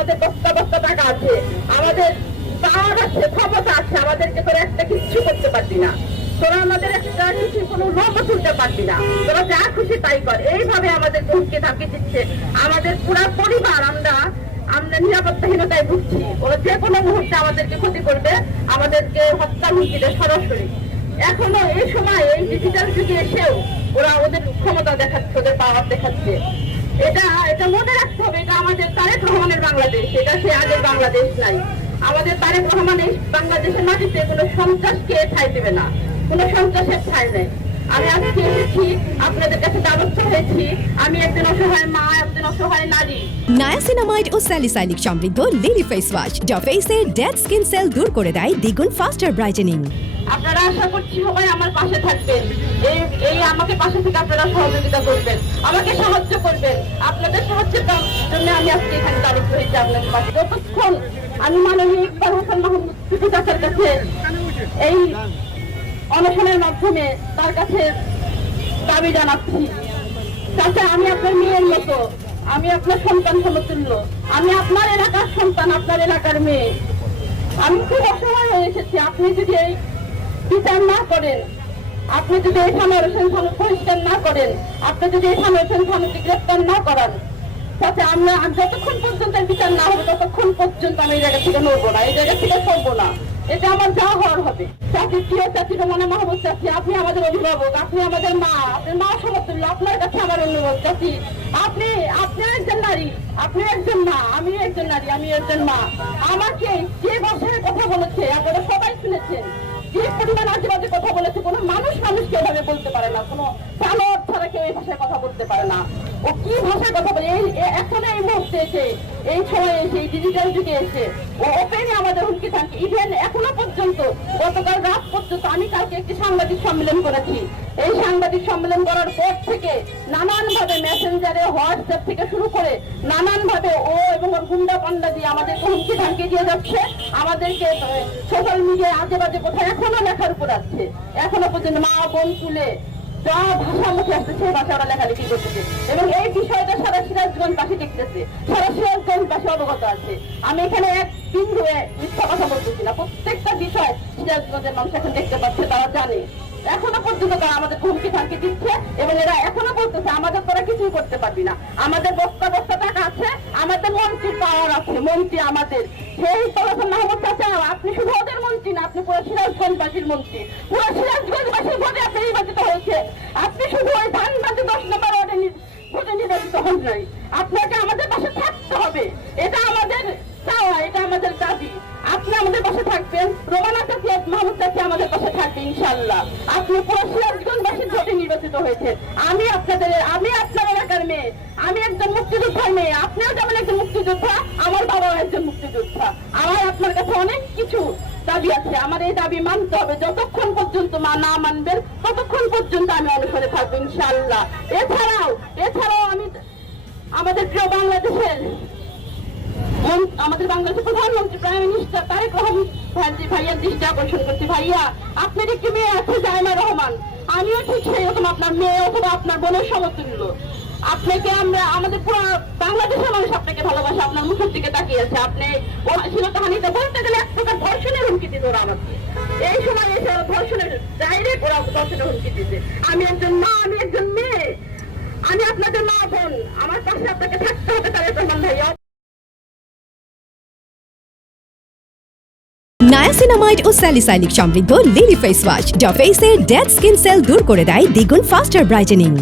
আমাদের বস্তা বস্তা টাকা আছে, আমাদের পাওয়ার আছে, ক্ষমতা আছে, আমাদেরকে তোরা একটা কিচ্ছু করতে পারবি না, তোরা আমাদের একটা কিছু কোনো লোভ তুলতে পারবি না, তোরা যা খুশি তাই কর, এইভাবে আমাদের হুমকি ধামকি দিচ্ছে। আমাদের পুরা পরিবার আমরা আমরা নিরাপত্তাহীনতায় ভুগছি। ওরা যে কোনো মুহূর্তে আমাদেরকে ক্ষতি করবে, আমাদেরকে হত্যার হুমকি দেয় সরাসরি। এখনো এই সময় এই ডিজিটাল যুগে এসেও ওরা ওদের ক্ষমতা দেখাচ্ছে, ওদের পাওয়ার দেখাচ্ছে। এটা এটা মনে রাখতে হবে, এটা আমাদের তারেক রহমানের বাংলাদেশ, এটা সে আগের বাংলাদেশ নাই। আমাদের তারেক রহমান এই বাংলাদেশের মাটিতে কোনো সন্ত্রাসকে ঠাঁই দেবে না, কোনো সন্ত্রাসের ঠাঁই নেই। আমি আজকে এসেছি, আপনাদের কাছে দ্বারস্থ হয়েছি। আমি একজন অসহায় মা, একজন অসহায় নারী। নায়াসিনামাইড ও স্যালিসাইলিক সমৃদ্ধ লিলি ফেস ওয়াশ যা ফেসের ডেড স্কিন সেল দূর করে দেয় দ্বিগুণ ফাস্টার ব্রাইটেনিং। আপনারা আশা করছি সবাই আমার পাশে থাকবেন, এই আমাকে পাশে থেকে আপনারা সহযোগিতা করবেন, আমাকে সাহায্য করবেন। আপনাদের সাহায্যের জন্য আমি আজকে এখানে দ্বারস্থ হয়েছি আপনাদের পাশে। যতক্ষণ আমি মাননীয় ইকবাল হোসেন মাহমুদ টুটু চাচার কাছে এই অনশনের মাধ্যমে তার কাছে দাবি জানাচ্ছি, চাচা আমি আপনার মেয়ের মতো, আমি আপনার সন্তান সমতুল্য, আমি আপনার এলাকার সন্তান, আপনার এলাকার মেয়ে। আমি খুব অসহায় হয়ে এসেছি। আপনি যদি এই বিচার না করেন, আপনি যদি এই সানোয়ার হোসেন খানু পরিষ্কার না করেন, আপনি যদি এই সানোয়ার হোসেন খানুকে গ্রেফতার না করান, তাতে আমরা যতক্ষণ পর্যন্ত বিচার না হবে ততক্ষণ পর্যন্ত আমি এই জায়গা থেকে নড়বো না, এই জায়গা থেকে সরবো না। এটা আমার যা হওয়ার হবে। চাচি, প্রিয় চাচি রোমানা মাহমুদ চাচি, আপনি আমাদের অভিভাবক, আপনি আমাদের মা, আপনার মা সমতুল্য। আপনার কাছে আমার অনুরোধ চাচি, আপনি একজন নারী, আপনি একজন মা, আমি একজন নারী, আমি একজন মা। আমাকে যে ভাষায় কথা বলেছে আপনারা সবাই শুনেছেন, যে পরিমাণ আজে বাজে কথা বলেছে, কোনো মানুষ মানুষকে এভাবে বলতে পারে না, কোনো চালক ছাড়া কেউ এই ভাষায় কথা বলতে পারে না। ও কি ভাষায় কথা বলে এখন এই মুহূর্তে এসে, এই সময় এসে, এই ডিজিটাল যুগে এসে ও ওপেনে আমাদের হুমকি থাকে। ইভেন এখনো পর্যন্ত, গতকাল রাত পর্যন্ত, আমি কালকে একটি সাংবাদিক সম্মেলন করেছি, এই সাংবাদিক সম্মেলন করার পর থেকে নানান ভাবে মেসেঞ্জারে, হোয়াটসঅ্যাপ থেকে শুরু করে নানান ভাবে ও এবং ওর গুন্ডা পান্ডা দিয়ে আমাদেরকে হুমকি ধামকি দিয়ে যাচ্ছে, আমাদেরকে সোশ্যাল মিডিয়ায় আজে বাজে কথা এখনো লেখার উপর আছে। এখনো পর্যন্ত মা বোন তুলে যা ভাষা মুখে আসছে সেই ভাষা ওরা লেখালেখি করতেছে, এবং এই বিষয়টা সারা সিরাজগঞ্জবাসী দেখতেছে, সারা সিরাজগঞ্জবাসী অবগত আছে। আমি এখানে এক বিন্দু মিথ্যা কথা বলতেছি না, প্রত্যেকটা বিষয় সিরাজগঞ্জের মানুষ এখন দেখতে পাচ্ছে, তারা জানে। এখনো পর্যন্ত তারা আমাদের হুমকি ধামকি দিচ্ছে, এবং এরা এখনো বলতেছে আমাদের তোরা কিছুই করতে পারবি না। আমাদের বস্তা বস্তা টাকা আছে, আমাদের মন্ত্রীর পাওয়ার আছে, মন্ত্রী আমাদের। সেই তলাফল মাহমুদ চাচা, আপনি শুধু ওদের মন্ত্রী না, আপনি পুরো সিরাজগঞ্জবাসীর মন্ত্রী, পুরো সিরাজগঞ্জবাসীর ভোটে আপনি নির্বাচিত হয়েছে। আপনি শুধু ওই ধানবাদী 10 নম্বর ওয়ার্ডে ভোটে নির্বাচিত হন নাই। আপনাকে আমাদের পাশে থাকতে হবে, এটা আমাদের চাওয়া, এটা আমাদের দাবি। আপনি আমাদের পাশে থাকবেন, রোমানা চাচি, মাহমুদ চাচি আমাদের পাশে থাকবে ইনশাআল্লাহ। আপনি পুরো সিরাজগঞ্জবাসীর ভোটে নির্বাচিত হয়েছেন। আমি আপনার এলাকার মেয়ে, আমি একজন মুক্তিযোদ্ধার মেয়ে, আপনিও যেমন একজন মুক্তিযোদ্ধা, আমার বাবাও একজন মুক্তিযোদ্ধা। আমার আপনার কাছে অনেক কিছু দাবি আছে, আমার এই দাবি মানতে হবে। যতক্ষণ পর্যন্ত মা না মানবেন ততক্ষণ পর্যন্ত আমি অনশনে থাকবো ইনশাআল্লাহ। এছাড়াও আমি আমাদের প্রিয় আমাদের বাংলাদেশের প্রধানমন্ত্রী, প্রাইম মিনিস্টার তারেক রহমান ভাইয়ার দৃষ্টি আকর্ষণ করছি। ভাইয়া, আপনার একটি মেয়ে আছে জাইমা রহমান, আমিও ঠিক সেই রকম আপনার মেয়ে অথবা আপনার বোনের সমতুল্য। আপনাকে আমাদের পুরো বাংলাদেশের মানুষ আপনাকে ভালোবাসে, আপনার মুখের দিকে তাকিয়ে আছে। আপনি শিলতাহানিতে বলতে গেলে এক প্রকার ধর্ষণের হুমকি দিত ওরা আমাকে। এই সময় এসে ধর্ষণের ডাইরেক্ট ওরা ধর্ষণের হুমকি দিতে। আমি একজন মা, আমি একজন মেয়ে, আমি আপনাদের মা বোন, আমার পাশে আপনাকে থাকতে হবে তারেক রহমান ভাইয়া। নায়াসিনামাইড ও স্যালিসাইলিক সমৃদ্ধ লিলি ফেস ওয়াশ যা ফেসের ডেড স্কিন সেল দূর করে দেয় দ্বিগুণ ফাস্টার ব্রাইটেনিং।